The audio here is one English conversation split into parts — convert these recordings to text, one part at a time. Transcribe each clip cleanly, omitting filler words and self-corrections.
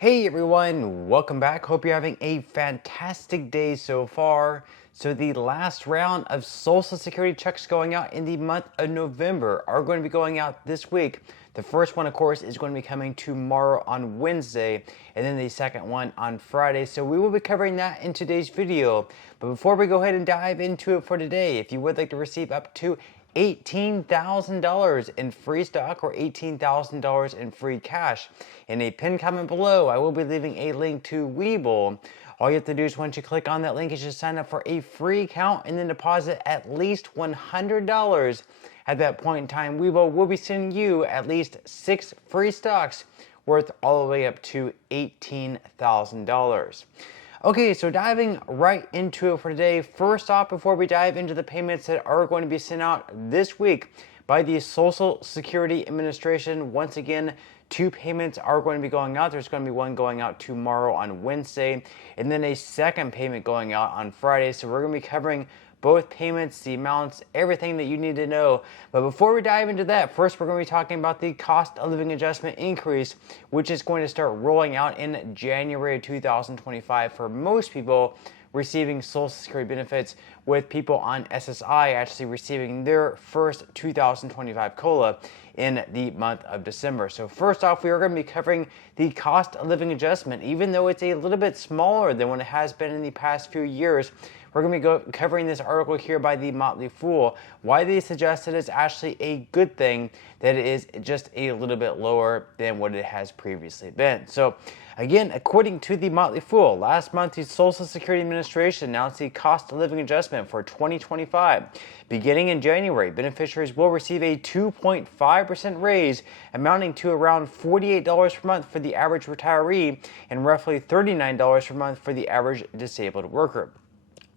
Hey everyone, welcome back. Hope you're having a fantastic day so far. So the last round of Social Security checks going out in the month of November are going to be going out this week. The first one, of course, is going to be coming tomorrow on Wednesday, and then the second one on Friday. So we will be covering that in today's video. But before we go ahead and dive into it for today, if you would like to receive up to $18,000 in free stock or $18,000 in free cash. In a pinned comment below, I will be leaving a link to Webull. All you have to do is once you click on that link is just sign up for a free account and then deposit at least $100. At that point in time, Webull will be sending you at least 6 free stocks worth all the way up to $18,000. Okay, so diving right into it for today. First off, before we dive into the payments that are going to be sent out this week by the Social Security Administration, once again, 2 payments are going to be going out. There's going to be one going out tomorrow on Wednesday, and then a second payment going out on Friday. So we're going to be covering both payments, the amounts, everything that you need to know. But before we dive into that, first we're going to be talking about the cost of living adjustment increase, which is going to start rolling out in January of 2025 for most people receiving Social Security benefits, with people on SSI actually receiving their first 2025 COLA in the month of December. So first off, we are going to be covering the cost of living adjustment. Even though it's a little bit smaller than what it has been in the past few years, we're going to be covering this article here by the Motley Fool, why they suggest that it's actually a good thing that it is just a little bit lower than what it has previously been. So again, according to the Motley Fool, last month the Social Security Administration announced the cost of living adjustment for 2025. Beginning in January, beneficiaries will receive a 2.5% raise, amounting to around $48 per month for the average retiree and roughly $39 per month for the average disabled worker.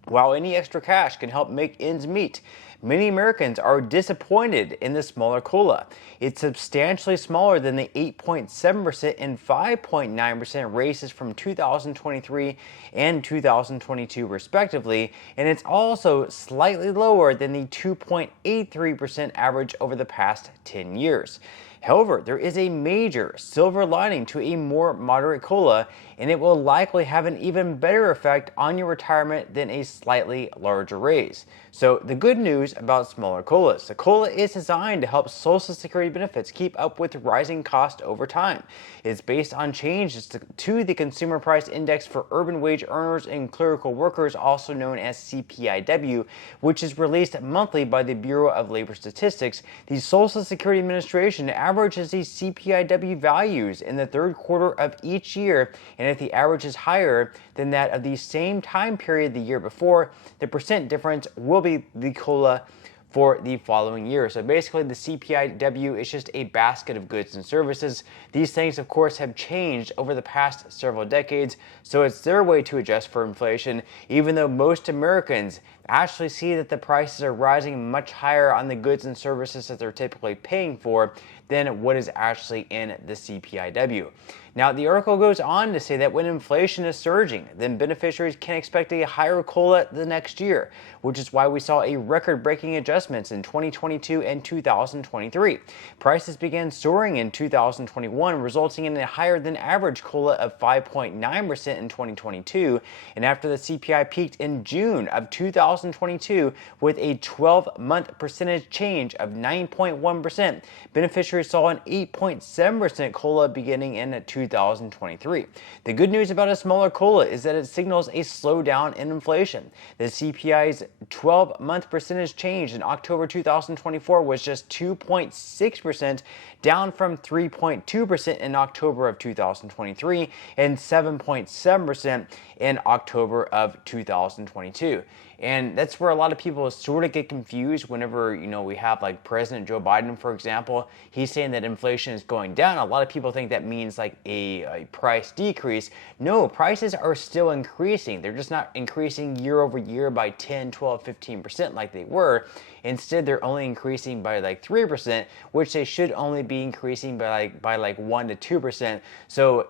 While any extra cash can help make ends meet, many Americans are disappointed in the smaller COLA. It's substantially smaller than the 8.7% and 5.9% raises from 2023 and 2022 respectively, and it's also slightly lower than the 2.83% average over the past 10 years. However, there is a major silver lining to a more moderate COLA, and it will likely have an even better effect on your retirement than a slightly larger raise. So the good news about smaller COLAs. The COLA is designed to help Social Security benefits keep up with rising costs over time. It's based on changes to the Consumer Price Index for urban wage earners and clerical workers, also known as CPIW, which is released monthly by the Bureau of Labor Statistics. The Social Security Administration averages the CPIW values in the third quarter of each year, and if the average is higher than that of the same time period the year before, the percent difference will be the COLA for the following year. So basically the CPIW is just a basket of goods and services. These things, of course, have changed over the past several decades, so it's their way to adjust for inflation, even though most Americans actually see that the prices are rising much higher on the goods and services that they're typically paying for than what is actually in the CPIW. Now, the article goes on to say that when inflation is surging, then beneficiaries can expect a higher COLA the next year, which is why we saw a record-breaking adjustments in 2022 and 2023. Prices began soaring in 2021, resulting in a higher than average COLA of 5.9% in 2022, and after the CPI peaked in June of 2022 with a 12-month percentage change of 9.1%, beneficiaries saw an 8.7% COLA beginning in 2023. The good news about a smaller COLA is that it signals a slowdown in inflation. The CPI's 12-month percentage change in October 2024 was just 2.6%, down from 3.2% in October of 2023 and 7.7% in October of 2022. And that's where a lot of people sort of get confused whenever, we have like President Joe Biden, for example. He's saying that inflation is going down. A lot of people think that means like a price decrease. No, prices are still increasing. They're just not increasing year over year by 10, 12, 15% like they were. Instead, they're only increasing by like 3%, which they should only be increasing by like 1 to 2%. So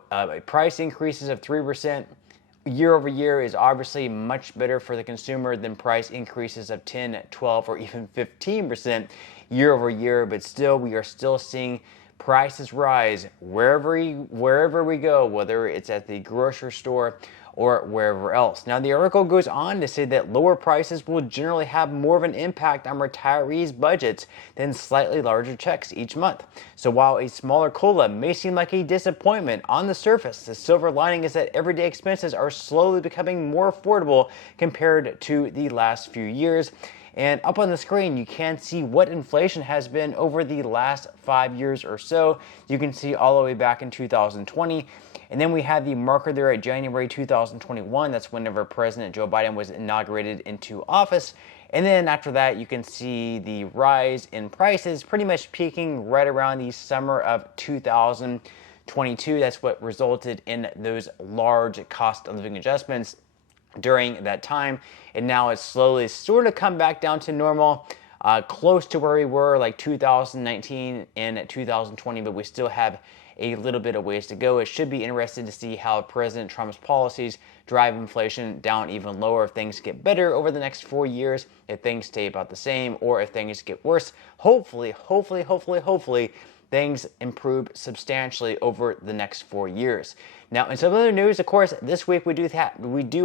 price increases of 3% year over year is obviously much better for the consumer than price increases of 10, 12, or even 15% year over year. But still, we are still seeing prices rise wherever we go, whether it's at the grocery store or wherever else. Now, the article goes on to say that lower prices will generally have more of an impact on retirees' budgets than slightly larger checks each month. So while a smaller COLA may seem like a disappointment on the surface, the silver lining is that everyday expenses are slowly becoming more affordable compared to the last few years. And up on the screen, you can see what inflation has been over the last 5 years or so. You can see all the way back in 2020. And then we have the marker there at January 2021. That's whenever President Joe Biden was inaugurated into office. And then after that, you can see the rise in prices pretty much peaking right around the summer of 2022. That's what resulted in those large cost of living adjustments during that time. And now it's slowly sort of come back down to normal, close to where we were like 2019 and 2020, but we still have a little bit of ways to go. It should be interesting to see how President Trump's policies drive inflation down even lower if things get better over the next 4 years, if things stay about the same, or if things get worse. Hopefully, things improve substantially over the next 4 years. Now, in some other news, of course, this week we do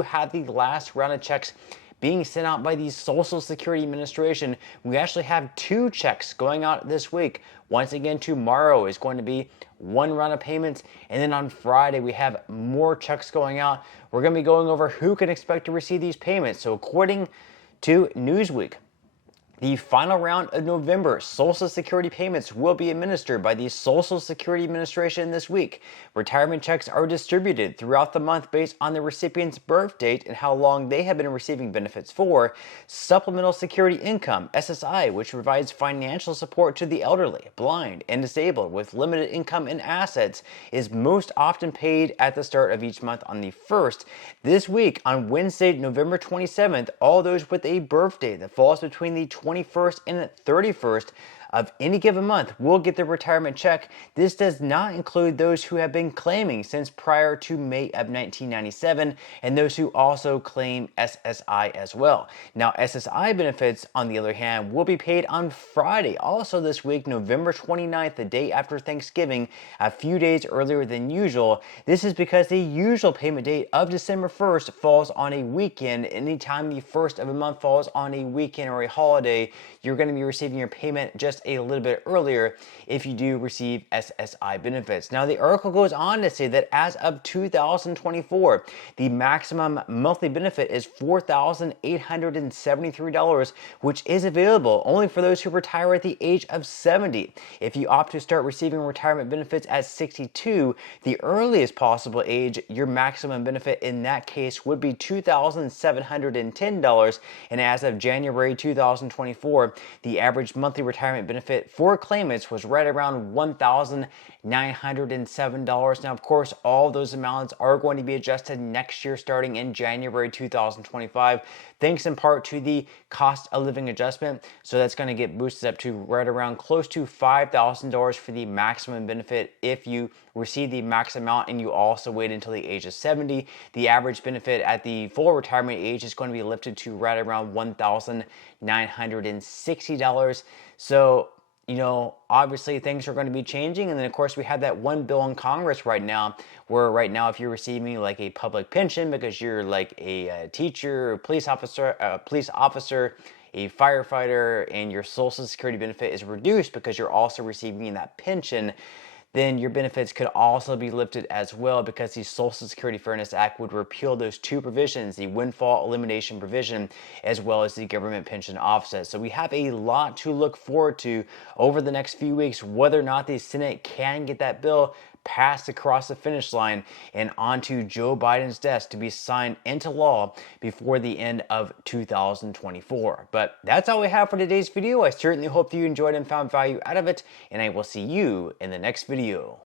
have the last round of checks being sent out by the Social Security Administration. We actually have 2 checks going out this week. Once again, tomorrow is going to be 1 round of payments, and then on Friday we have more checks going out. We're going to be going over who can expect to receive these payments. So according to Newsweek, the final round of November Social Security payments will be administered by the Social Security Administration this week. Retirement checks are distributed throughout the month based on the recipient's birth date and how long they have been receiving benefits for. Supplemental Security Income, SSI, which provides financial support to the elderly, blind, and disabled with limited income and assets, is most often paid at the start of each month on the 1st. This week, on Wednesday, November 27th, all those with a birthday that falls between the 21st and 31st of any given month will get their retirement check. This does not include those who have been claiming since prior to May of 1997 and those who also claim SSI as well. Now, SSI benefits, on the other hand, will be paid on Friday, also this week, November 29th, the day after Thanksgiving, a few days earlier than usual. This is because the usual payment date of December 1st falls on a weekend. Anytime the first of a month falls on a weekend or a holiday, you're going to be receiving your payment just a little bit earlier if you do receive SSI benefits. Now, the article goes on to say that as of 2024, the maximum monthly benefit is $4,873, which is available only for those who retire at the age of 70. If you opt to start receiving retirement benefits at 62, the earliest possible age, your maximum benefit in that case would be $2,710, and as of January 2024, the average monthly retirement benefit for claimants was right around $1,907. Now, of course, all those amounts are going to be adjusted next year starting in January 2025, thanks in part to the cost of living adjustment. So that's going to get boosted up to right around close to $5,000 for the maximum benefit if you receive the max amount and you also wait until the age of 70. The average benefit at the full retirement age is going to be lifted to right around $1,960. So, obviously things are going to be changing. And then, of course, we have that one bill in Congress right now where right now if you're receiving like a public pension because you're like a teacher, a police officer, a firefighter, and your Social Security benefit is reduced because you're also receiving that pension, then your benefits could also be lifted as well because the Social Security Fairness Act would repeal those 2 provisions, the windfall elimination provision as well as the government pension offset. So we have a lot to look forward to over the next few weeks, whether or not the Senate can get that bill passed across the finish line and onto Joe Biden's desk to be signed into law before the end of 2024. But that's all we have for today's video. I certainly hope that you enjoyed and found value out of it, and I will see you in the next video.